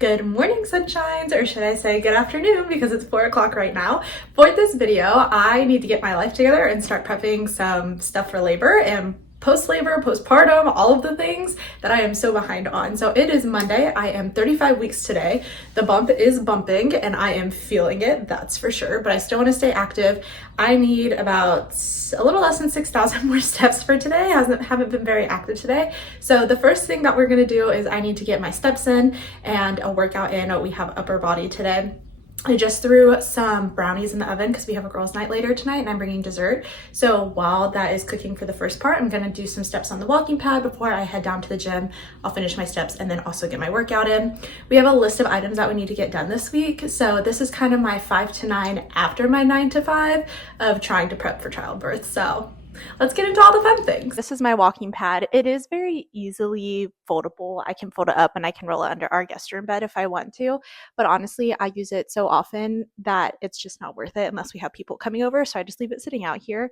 Good morning, sunshines, or should I say good afternoon because it's 4 o'clock right now. For this video, I need to get my life together and start prepping some stuff for labor and post-labor, postpartum, all of the things that I am so behind on. So it is Monday. I am 35 weeks today. The bump is bumping and I am feeling it, that's for sure, but I still want to stay active. I need about a little less than 6,000 more steps for today. Haven't been very active today. So the first thing that we're going to do is I need to get my steps in and a workout in. We have upper body today. I just threw some brownies in the oven because we have a girls' night later tonight and I'm bringing dessert. So while that is cooking for the first part, I'm going to do some steps on the walking pad before I head down to the gym. I'll finish my steps and then also get my workout in. We have a list of items that we need to get done this week. So this is kind of my 5 to 9 after my 9 to 5 of trying to prep for childbirth. So let's get into all the fun things. This is my walking pad. It is very easily foldable. I can fold it up and I can roll it under our guest room bed if I want to. But honestly, I use it so often that it's just not worth it unless we have people coming over. So I just leave it sitting out here.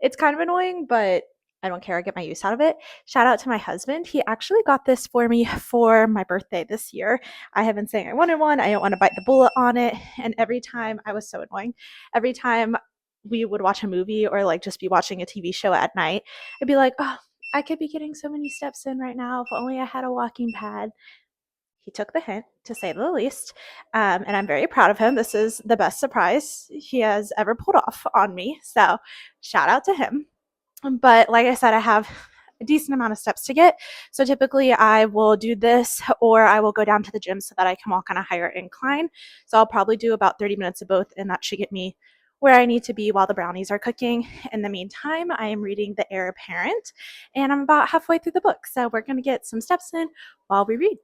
It's kind of annoying, but I don't care. I get my use out of it. Shout out to my husband. He actually got this for me for my birthday this year. I have been saying I wanted one. I don't want to bite the bullet on it. And every time, I was so annoying. Every time we would watch a movie or like just be watching a TV show at night, I'd be like, oh, I could be getting so many steps in right now if only I had a walking pad. He took the hint, to say the least, and I'm very proud of him. This is the best surprise he has ever pulled off on me, so shout out to him. But like I said, I have a decent amount of steps to get, so typically I will do this or I will go down to the gym so that I can walk on a higher incline. So I'll probably do about 30 minutes of both, and that should get me where I need to be while the brownies are cooking. In the meantime, I am reading The Heir Apparent, and I'm about halfway through the book, so we're going to get some steps in while we read.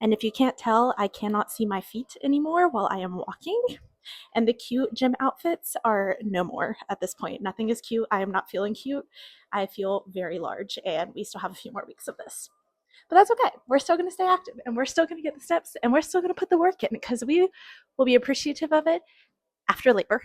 And if you can't tell, I cannot see my feet anymore while I am walking, and the cute gym outfits are no more at this point. Nothing is cute. I am not feeling cute. I feel very large, and we still have a few more weeks of this. But that's okay. We're still going to stay active, and we're still going to get the steps, and we're still going to put the work in because we will be appreciative of it after labor.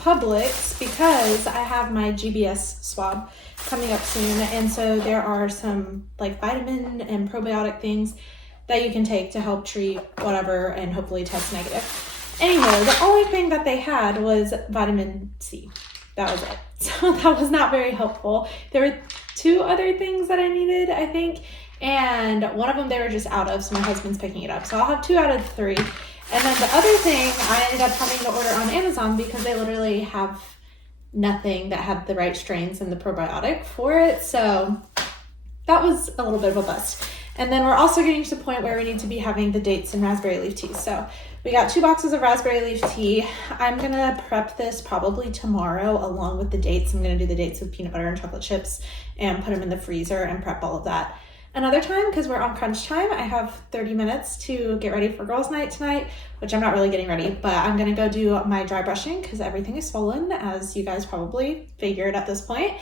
Publix because I have my GBS swab coming up soon, and so there are some like vitamin and probiotic things that you can take to help treat whatever and hopefully test negative. Anyway, the only thing that they had was vitamin C. That was it. So that was not very helpful. There were 2 other things that I needed, I think, and one of them they were just out of, so my husband's picking it up. So I'll have 2 out of 3. And then the other thing I ended up having to order on Amazon because they literally have nothing that had the right strains and the probiotic for it. So that was a little bit of a bust. And then we're also getting to the point where we need to be having the dates and raspberry leaf tea. So we got 2 boxes of raspberry leaf tea. I'm gonna prep this probably tomorrow along with the dates. I'm gonna do the dates with peanut butter and chocolate chips and put them in the freezer and prep all of that another time because we're on crunch time. I have 30 minutes to get ready for girls' night tonight, which I'm not really getting ready, but I'm gonna go do my dry brushing because everything is swollen, as you guys probably figured at this point.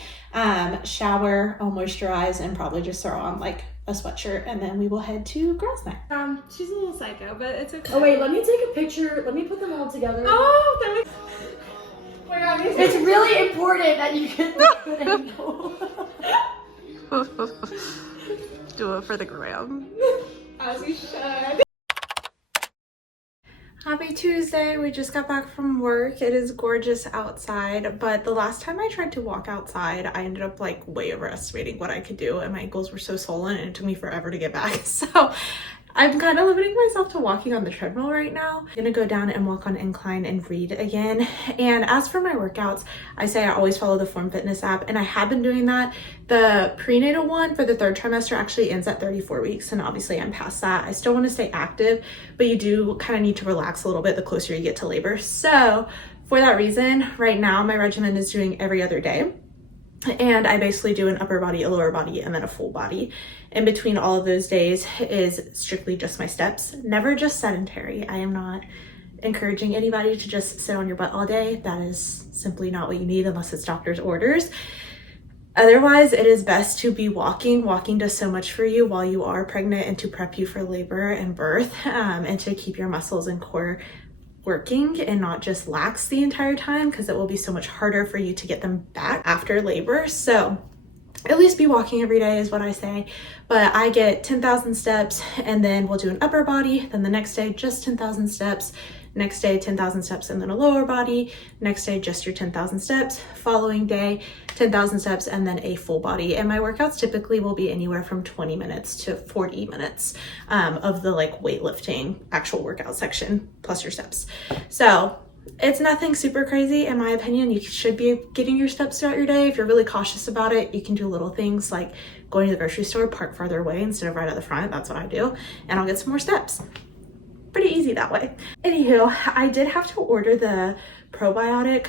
Shower, I'll moisturize, and probably just throw on like a sweatshirt, and then we will head to girls' night. She's a little psycho, but it's okay. Oh wait, let me take a picture. Let me put them all together. Oh, that was... Oh my God, it's really important that you get the good angle. Do it for the gram. As we should. Happy Tuesday. We just got back from work. It is gorgeous outside, but the last time I tried to walk outside, I ended up like way overestimating what I could do, and my ankles were so swollen and it took me forever to get back. So I'm kind of limiting myself to walking on the treadmill right now. I'm gonna go down and walk on incline and read again. And as for my workouts, I say I always follow the Form Fitness app, and I have been doing that. The prenatal one for the 3rd trimester actually ends at 34 weeks, and obviously I'm past that. I still want to stay active, but you do kind of need to relax a little bit the closer you get to labor. So for that reason, right now my regimen is doing every other day. And I basically do an upper body, a lower body, and then a full body. In between all of those days is strictly just my steps, never just sedentary. I am not encouraging anybody to just sit on your butt all day. That is simply not what you need unless it's doctor's orders. Otherwise, it is best to be walking. Walking does so much for you while you are pregnant and to prep you for labor and birth, and to keep your muscles and core working and not just lax the entire time, because it will be so much harder for you to get them back after labor. So at least be walking every day is what I say. But I get 10,000 steps, and then we'll do an upper body. Then the next day, just 10,000 steps. Next day, 10,000 steps, and then a lower body. Next day, just your 10,000 steps. Following day, 10,000 steps, and then a full body. And my workouts typically will be anywhere from 20 minutes to 40 minutes of the like weightlifting actual workout section plus your steps. So it's nothing super crazy in my opinion. You should be getting your steps throughout your day. If you're really cautious about it, you can do little things like going to the grocery store, park farther away instead of right at the front. That's what I do, and I'll get some more steps. Pretty easy that way. Anywho, I did have to order the probiotic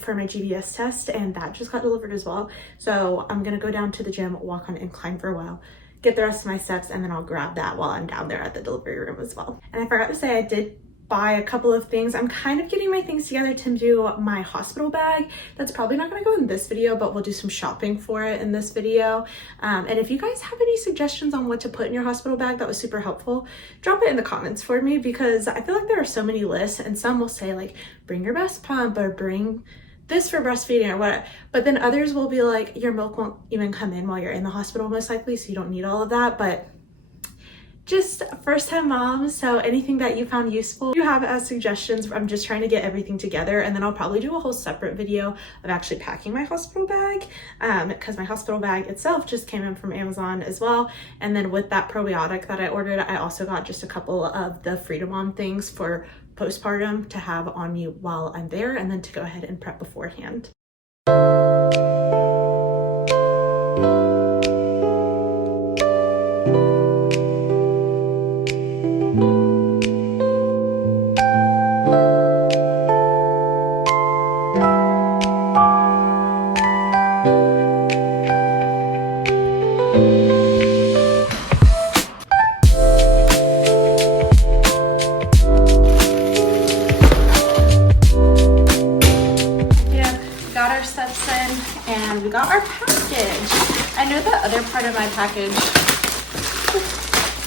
for my GBS test, and that just got delivered as well. So I'm gonna go down to the gym, walk on incline for a while, get the rest of my steps, and then I'll grab that while I'm down there at the delivery room as well. And I forgot to say I did buy a couple of things. I'm kind of getting my things together to do my hospital bag. That's probably not going to go in this video, but we'll do some shopping for it in this video. And if you guys have any suggestions on what to put in your hospital bag, that was super helpful. Drop it in the comments for me, because I feel like there are so many lists, and some will say like, bring your breast pump or bring this for breastfeeding or what, but then others will be like, your milk won't even come in while you're in the hospital most likely, so you don't need all of that. But just first-time moms, so anything that you found useful, you have as suggestions. I'm just trying to get everything together, and then I'll probably do a whole separate video of actually packing my hospital bag, because my hospital bag itself just came in from Amazon as well. And then with that probiotic that I ordered, I also got just a couple of the Freedom Mom things for postpartum to have on me while I'm there, and then to go ahead and prep beforehand. We got our package. I know the other part of my package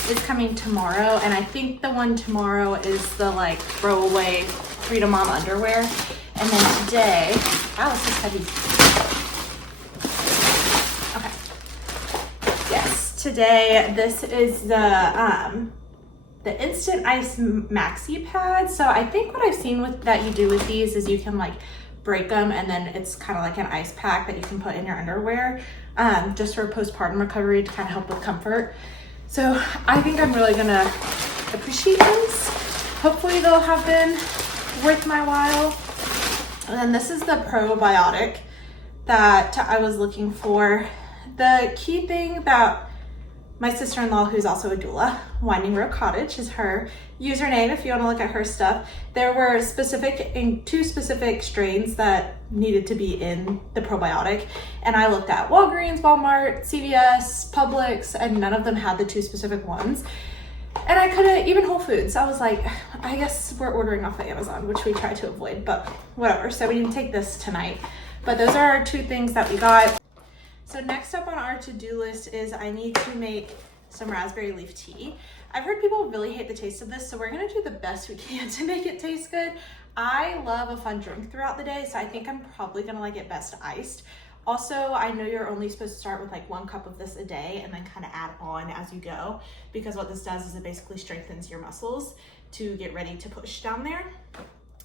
is coming tomorrow, and I think the one tomorrow is the like throwaway Freedom Mom underwear. And then today, wow, this is heavy. Okay. Yes, today this is the Instant Ice Maxi Pad. So I think what I've seen with that you do with these is you can like break them, and then it's kind of like an ice pack that you can put in your underwear, just for postpartum recovery to kind of help with comfort. So I think I'm really gonna appreciate those. Hopefully they'll have been worth my while. And then this is the probiotic that I was looking for. The key thing that my sister-in-law, who's also a doula. Winding Road Cottage is her username if you want to look at her stuff. There were two specific strains that needed to be in the probiotic, and I looked at Walgreens, Walmart, CVS, Publix, and none of them had the two specific ones. And I couldn't, even Whole Foods. I was like, I guess we're ordering off of Amazon, which we try to avoid, but whatever. So we need to take this tonight. But those are our two things that we got. So next up on our to-do list is I need to make some raspberry leaf tea. I've heard people really hate the taste of this, so we're gonna do the best we can to make it taste good. I love a fun drink throughout the day, so I think I'm probably gonna like it best iced. Also, I know you're only supposed to start with like 1 cup of this a day and then kind of add on as you go, because what this does is it basically strengthens your muscles to get ready to push down there.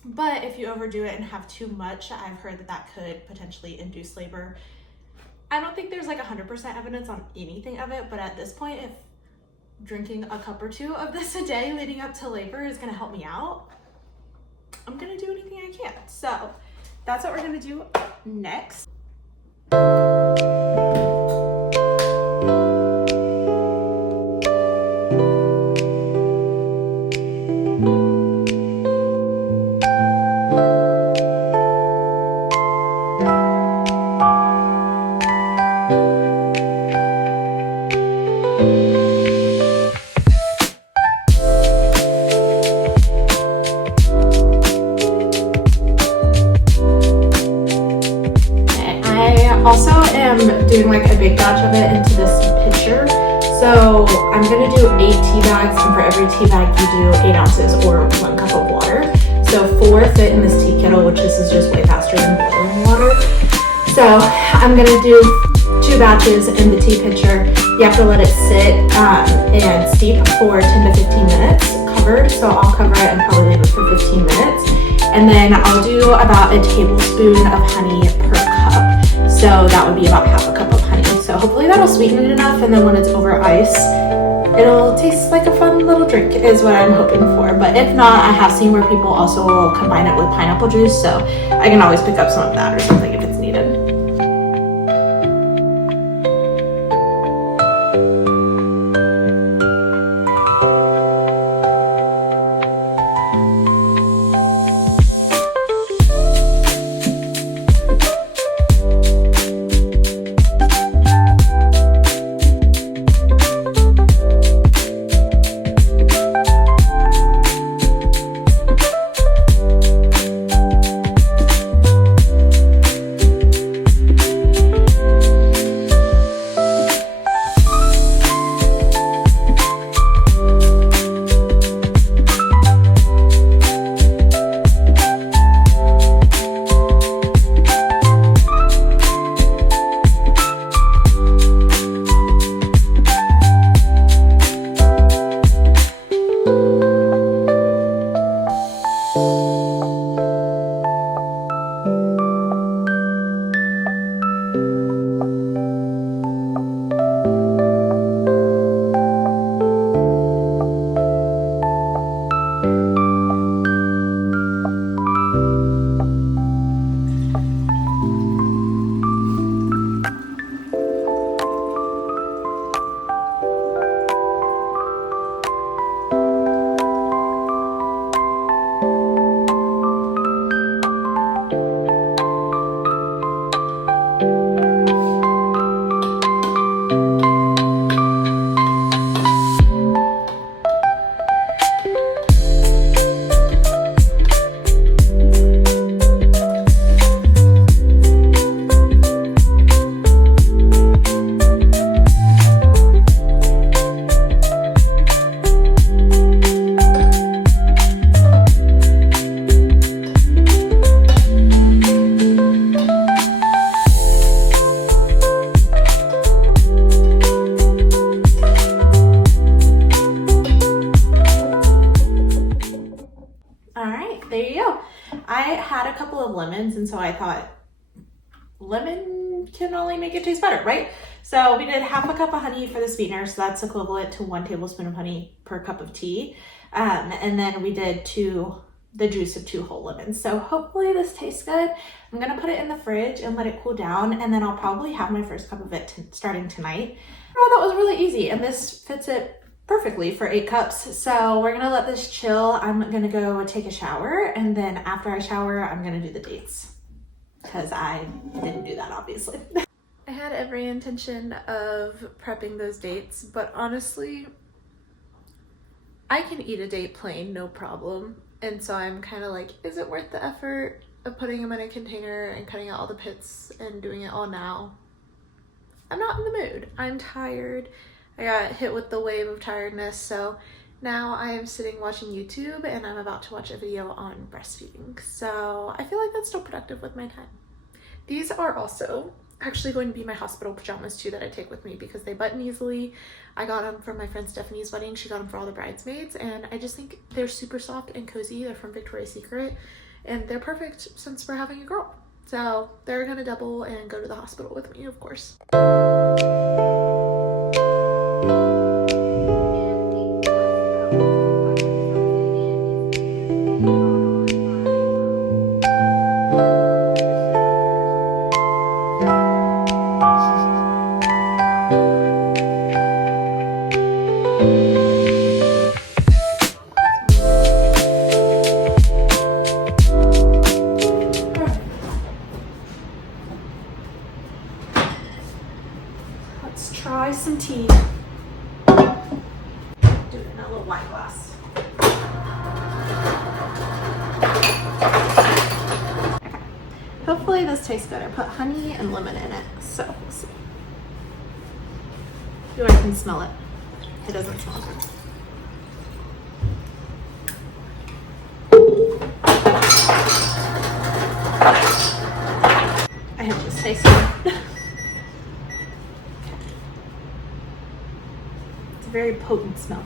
But if you overdo it and have too much, I've heard that that could potentially induce labor. I don't think there's like 100% evidence on anything of it, but at this point, if drinking a cup or 2 of this a day leading up to labor is gonna help me out, I'm gonna do anything I can. So that's what we're gonna do next. Also am doing like a big batch of it into this pitcher. So I'm gonna do 8 tea bags, and for every tea bag you do 8 ounces or 1 cup of water. So 4 fit in this tea kettle, which this is just way faster than boiling water. So I'm gonna do 2 batches in the tea pitcher. You have to let it sit and steep for 10 to 15 minutes covered. So I'll cover it and probably leave it for 15 minutes. And then I'll do about a tablespoon of honey per cup. So that would be about half a cup of honey. So hopefully that'll sweeten it enough, and then when it's over ice, it'll taste like a fun little drink is what I'm hoping for. But if not, I have seen where people also will combine it with pineapple juice, so I can always pick up some of that or something if it's needed. had a couple of lemons, and so I thought lemon can only make it taste better, right? So we did half a cup of honey for the sweetener, so that's equivalent to 1 tablespoon of honey per cup of tea. And then we did the juice of 2 whole lemons. So hopefully this tastes good. I'm gonna put it in the fridge and let it cool down, and then I'll probably have my first cup of it starting tonight. Well, that was really easy, and this fits it perfectly for 8 cups. So we're gonna let this chill. I'm gonna go take a shower, and then after I shower, I'm gonna do the dates because I didn't do that, obviously. I had every intention of prepping those dates, but honestly, I can eat a date plain, no problem. And so I'm kind of like, is it worth the effort of putting them in a container and cutting out all the pits and doing it all now? I'm not in the mood. I'm tired. I got hit with the wave of tiredness, so now I am sitting watching YouTube and I'm about to watch a video on breastfeeding. So I feel like that's still productive with my time. These are also actually going to be my hospital pajamas too that I take with me because they button easily. I got them from my friend Stephanie's wedding. She got them for all the bridesmaids, and I just think they're super soft and cozy. They're from Victoria's Secret and they're perfect since we're having a girl. So they're gonna double and go to the hospital with me, of course. Let's try some tea. Do it in a little wine glass. Okay. Hopefully this tastes good. I put honey and lemon in it, so we'll see. I can smell it. It doesn't smell good. I hope this tastes good. It's a very potent smell.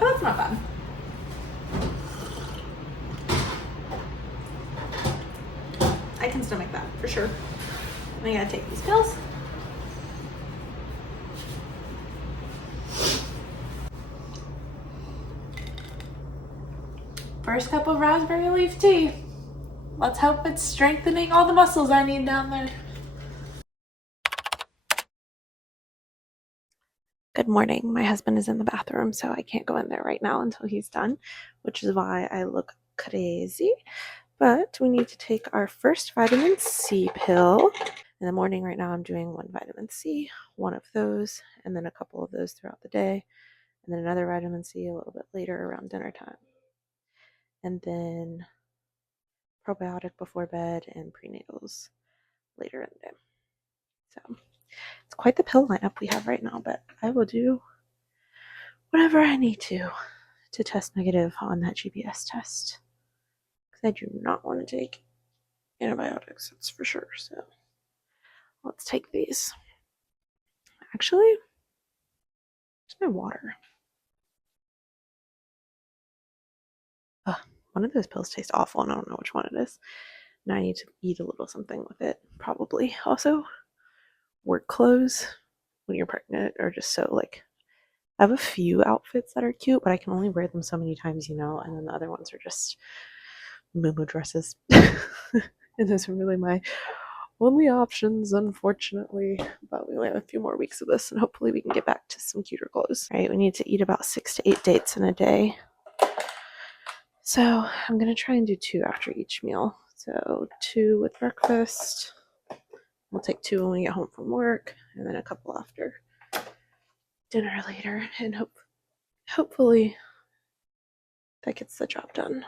Oh, that's not bad. I can stomach that for sure. I gotta take these pills. First cup of raspberry leaf tea. Let's hope it's strengthening all the muscles I need down there. Good morning. My husband is in the bathroom, so I can't go in there right now until he's done, which is why I look crazy. But we need to take our first vitamin C pill. In the morning right now, I'm doing 1 vitamin C, 1 of those, and then a couple of those throughout the day, and then another vitamin C a little bit later around dinner time. And then probiotic before bed and prenatals later in the day. So it's quite the pill lineup we have right now, but I will do whatever I need to test negative on that GPS test. Because I do not want to take antibiotics, that's for sure. So let's take these. Actually, where's my water? One of those pills tastes awful and I don't know which one it is. And I need to eat a little something with it, probably. Also, work clothes when you're pregnant are just so like, I have a few outfits that are cute, but I can only wear them so many times, and then the other ones are just moo-moo dresses. And those are really my only options, unfortunately. But we only have a few more weeks of this, and hopefully we can get back to some cuter clothes. All right, we need to eat about 6 to 8 dates in a day. So I'm going to try and do 2 after each meal. So 2 with breakfast. We'll take 2 when we get home from work, and then a couple after dinner later. And hopefully that gets the job done.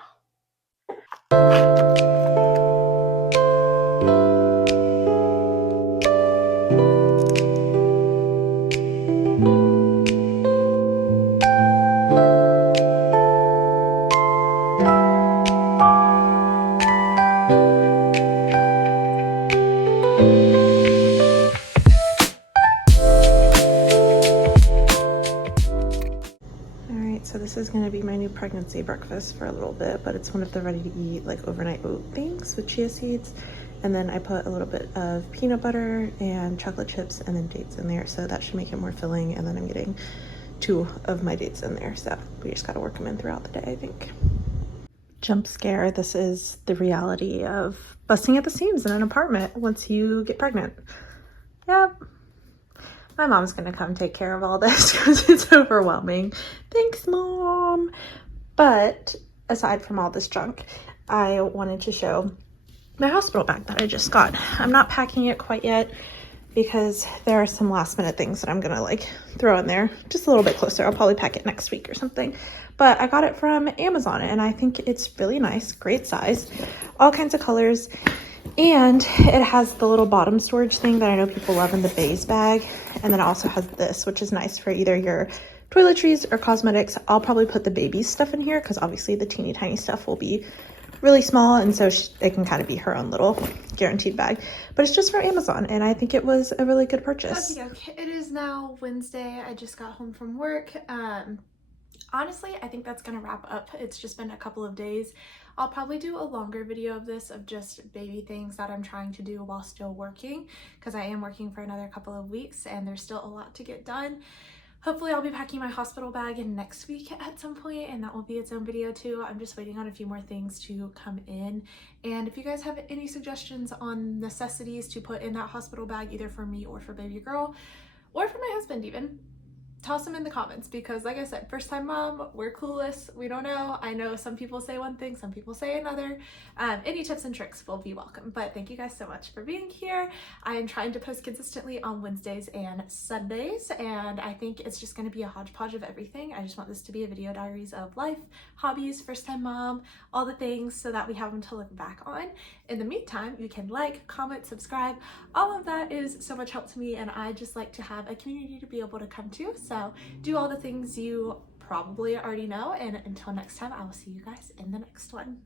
So this is going to be my new pregnancy breakfast for a little bit, but it's one of the ready to eat like overnight oat things with chia seeds. And then I put a little bit of peanut butter and chocolate chips and then dates in there. So that should make it more filling. And then I'm getting 2 of my dates in there. So we just got to work them in throughout the day, I think. Jump scare. This is the reality of busting at the seams in an apartment once you get pregnant. Yep. My mom's gonna come take care of all this because it's overwhelming. Thanks, Mom. But aside from all this junk, I wanted to show my hospital bag that I just got. I'm not packing it quite yet because there are some last minute things that I'm gonna like throw in there just a little bit closer. I'll probably pack it next week or something. But I got it from Amazon and I think it's really nice, great size, all kinds of colors. And it has the little bottom storage thing that I know people love in the Baze bag. And then it also has this, which is nice for either your toiletries or cosmetics. I'll probably put the baby's stuff in here because obviously the teeny tiny stuff will be really small, and so it can kind of be her own little guaranteed bag. But it's just from Amazon and I think it was a really good purchase. Okay, it is now Wednesday. I just got home from work. Honestly, I think that's gonna wrap up. It's just been a couple of days. I'll probably do a longer video of this, of just baby things that I'm trying to do while still working, because I am working for another couple of weeks and there's still a lot to get done. Hopefully I'll be packing my hospital bag in next week at some point, and that will be its own video too. I'm just waiting on a few more things to come in. And if you guys have any suggestions on necessities to put in that hospital bag, either for me or for baby girl, or for my husband even, toss them in the comments, because like I said, first time mom, we're clueless, we don't know. I know some people say one thing, some people say another. Any tips and tricks will be welcome. But thank you guys so much for being here. I am trying to post consistently on Wednesdays and Sundays, and I think it's just going to be a hodgepodge of everything. I just want this to be a video diaries of life, hobbies, first time mom, all the things, so that we have them to look back on. In the meantime, you can like, comment, subscribe. All of that is so much help to me, and I just like to have a community to be able to come to. So do all the things you probably already know, and until next time, I will see you guys in the next one.